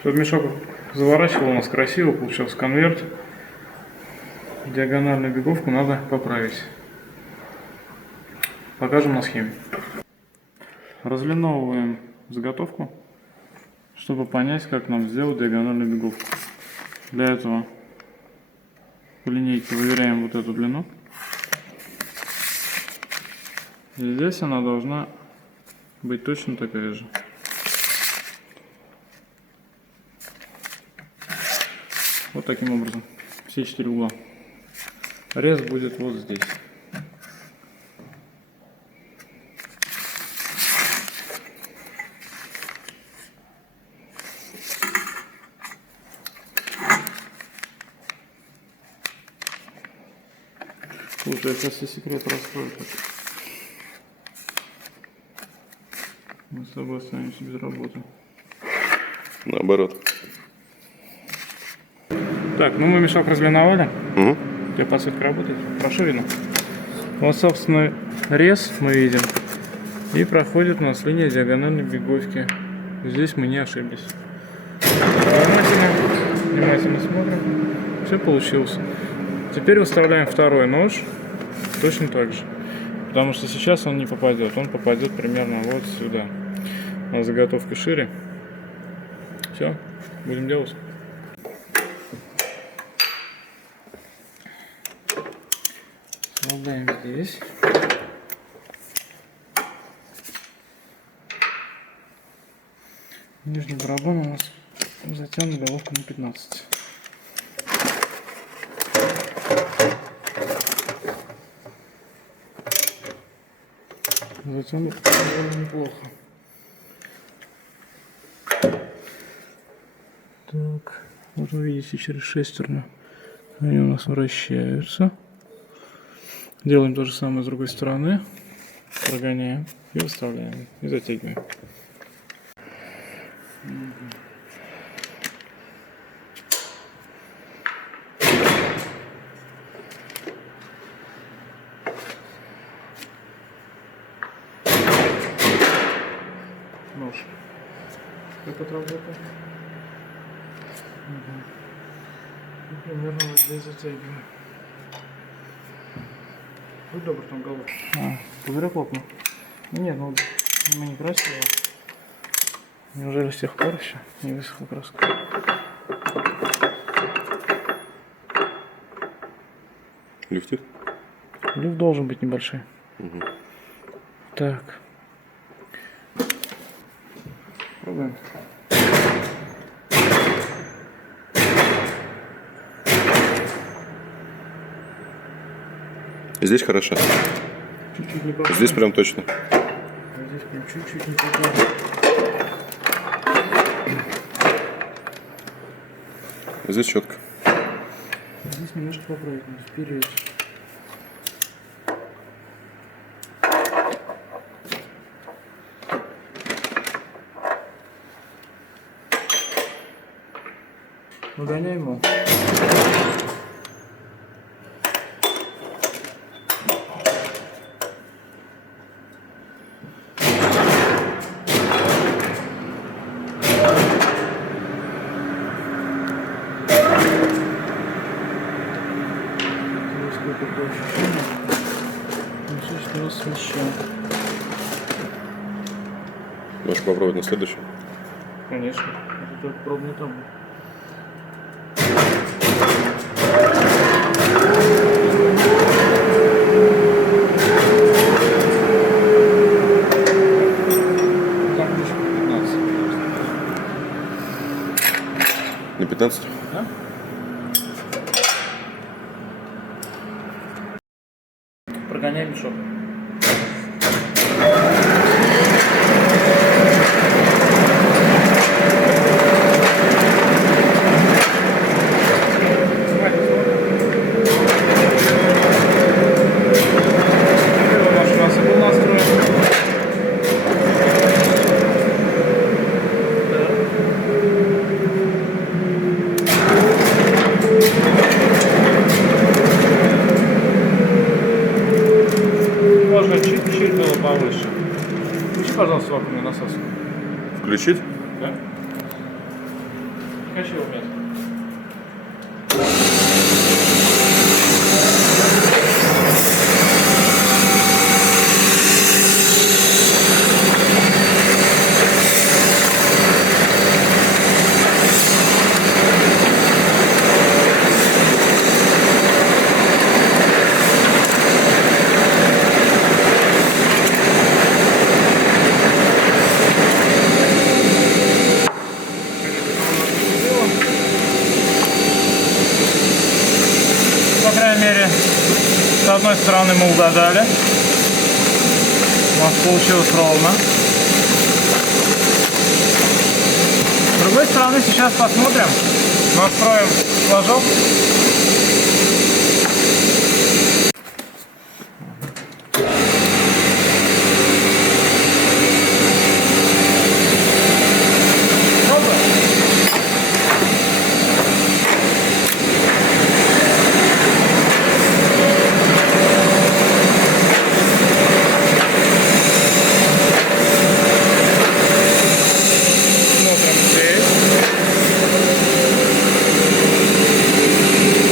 Чтобы мешок заворачивал у нас красиво, получился конверт. Диагональную беговку надо поправить. Покажем на схеме. Разлиновываем заготовку, чтобы понять, как нам сделать диагональную беговку. Для этого по линейке выверяем вот эту длину. И здесь она должна быть точно такая же. Вот таким образом. Все 4 угла. Рез будет вот здесь. Слушай, я сейчас все секреты раскрою. Мы с тобой останемся без работы. Наоборот. Так, ну мы мешок разлиновали. Угу. У тебя подсветка работает? Хорошо видно? Вот, собственно, рез мы видим. И проходит у нас линия диагональной беговки. Здесь мы не ошиблись. Внимательно смотрим. Все получилось. Теперь выставляем второй нож точно так же. Потому что сейчас он не попадет. Он попадет примерно вот сюда. У нас заготовка шире. Все, будем делать. Слагаем здесь. Нижний барабан у нас затянут головку на 15. Затянут довольно неплохо. Так, вот вы видите через шестерню. Они у нас вращаются. Делаем то же самое с другой стороны. Прогоняем и выставляем. И затягиваем. Нож. Как отработал? И примерно вот здесь затягиваем. Будь добр, там головку. Пузырек лопнул. Ну нет, ну мы не красили его. Неужели с тех пор еще не высохла краска? Люфтит? Люфт должен быть небольшой. Угу. Так. Пробуем. Здесь хорошо. Чуть-чуть не попало. Здесь прям точно. Здесь прям чуть-чуть не попало. Здесь четко. Здесь немножко поправить надо вперед. Угоняем его. Такое ощущение, что раз смещал. Можешь попробовать на следующем? Конечно, это только пробный там. Там лишь 15. Не 15? Да? Прогоняем мешок. чуть-чуть было повыше. Включи, пожалуйста, вакуумный насос. Включить? Да. Качи его вниз. По крайней мере, с одной стороны мы угадали. У нас получилось ровно. С другой стороны сейчас посмотрим. Настроим флажок.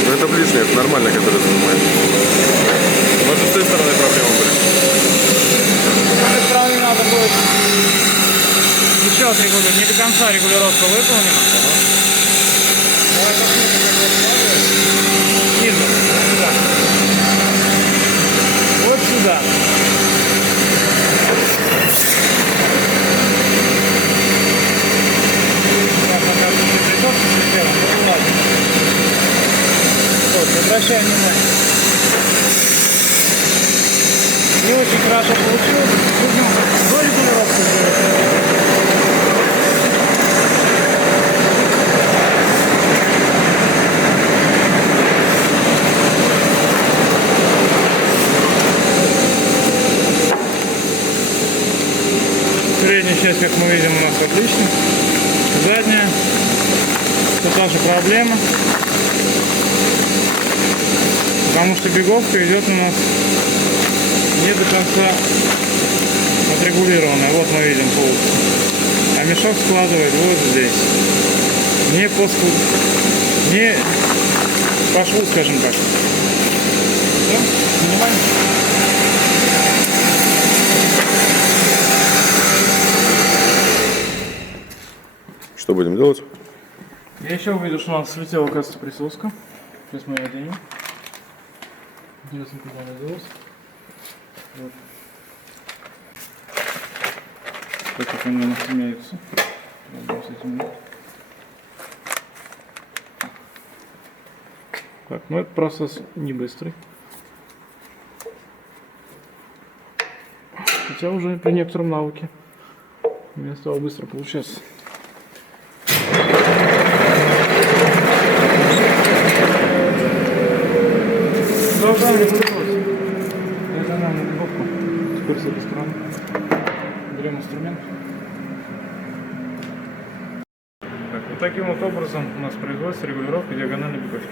Ну это ближнее, это нормально, который занимает. Может, с той стороны проблемы были? С этой стороны надо будет еще отрегулировать. Не до конца регулировка выполнена. Давай посмотрим, как это складывается. Снизу. Сюда. Вот сюда. Так, пока тут присоски сделаем, ну ладно. Вот, обращай внимание. Не очень хорошо получилось. Будем дорегулировку делать. Передняя часть, как мы видим, у нас отлично. Задняя. Все та же проблема. Потому что беговка идет у нас не до конца отрегулированная. Вот мы видим полосу. А мешок складывает вот здесь. Не по шву, скажем так. Все? Понимаем? Что будем делать? Я еще увидел, что у нас слетела, кажется, присоска. Сейчас мы ее оденем. Интересно, куда она делась. Вот. Так как они у нас имеются. Пробуем с этим. Так, ну этот процесс не быстрый. Хотя уже при некотором навыке мне стало быстро получаться. Продолжаем регулировать. Это нам на беговку. Теперь с этой стороны. Берем инструмент. Так, вот таким вот образом у нас производится регулировка диагональной беговки.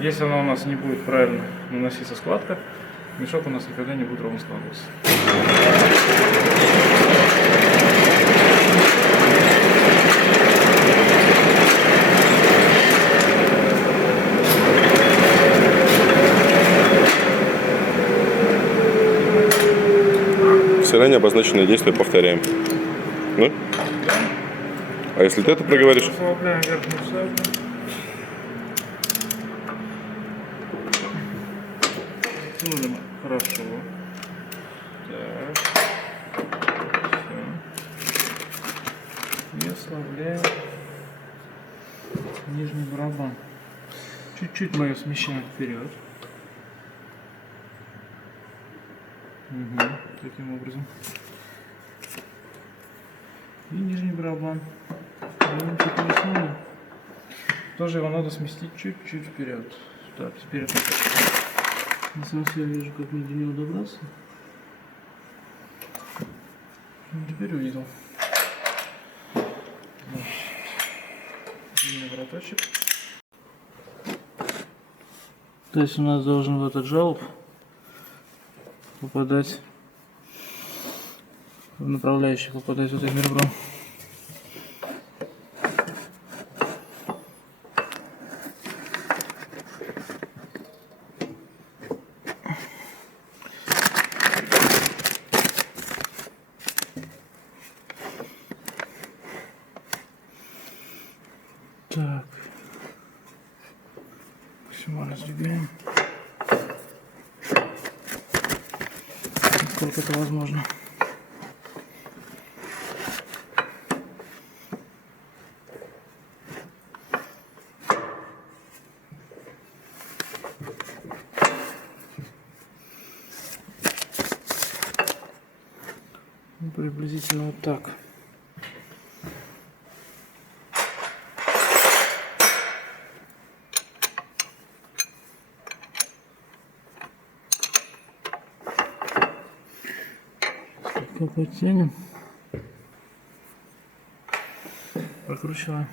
Если она у нас не будет правильно наноситься складка, мешок у нас никогда не будет ровно складываться. Все ранее обозначенные действия повторяем. Да? А если ты это проговоришь? Расслабляем верхнюю сальку. Тянули хорошо. Так. Все. И ослабляем нижний барабан. Чуть-чуть мы ее смещаем вперед. Угу. Таким образом. И нижний барабан. Тоже его надо сместить чуть-чуть вперед. Так, теперь это. Сейчас я вижу, как мне до него добраться. Теперь увидел. Длинный вороточек. То есть у нас должен в этот желоб попадать в направляющий, попадать вот этим ребром. Так. Максимально сдвигаем. Насколько это возможно. Приблизительно вот так. Слегка подтянем. Прокручиваем.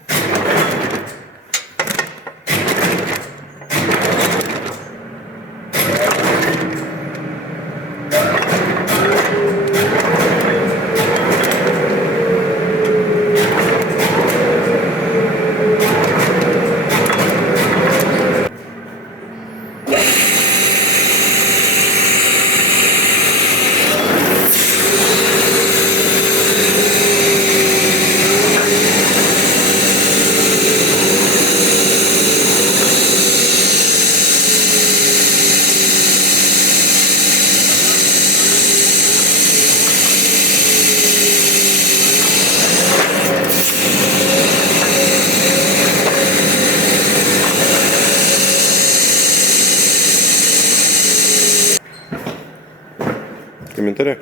Комментарий?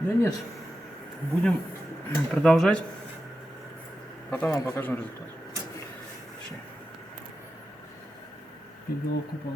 Да нет. Будем продолжать. Потом вам покажем результат. Переделал купол.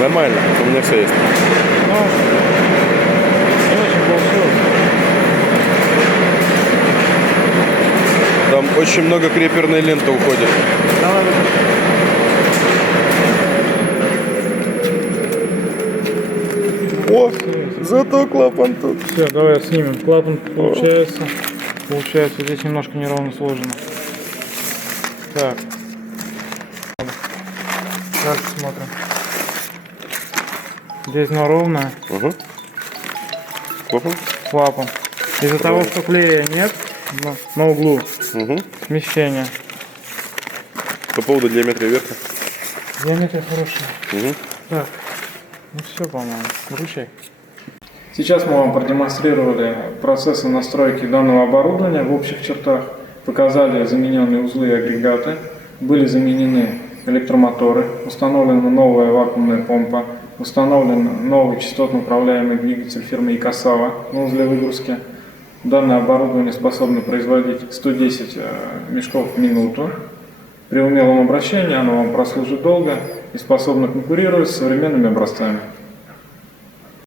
Нормально, у меня все есть. Ну, не очень получилось. Там очень много креперной ленты уходит. Давай. О, зато клапан тут. Все, давай снимем. Клапан получается. Получается, здесь немножко неровно сложено. Так. Дальше смотрим. Здесь дно ровное. Угу. Клапан? Клапан. Из-за того, что клея нет на углу, Угу. смещение. По поводу диаметра верха. Диаметр хороший. Угу. Так, ну все, по-моему. Вручай. Сейчас мы вам продемонстрировали процессы настройки данного оборудования в общих чертах. Показали замененные узлы и агрегаты. Были заменены электромоторы. Установлена новая вакуумная помпа. Установлен новый частотно управляемый двигатель фирмы Икасава на узле выгрузки. Данное оборудование способно производить 110 мешков в минуту. При умелом обращении оно вам прослужит долго и способно конкурировать с современными образцами.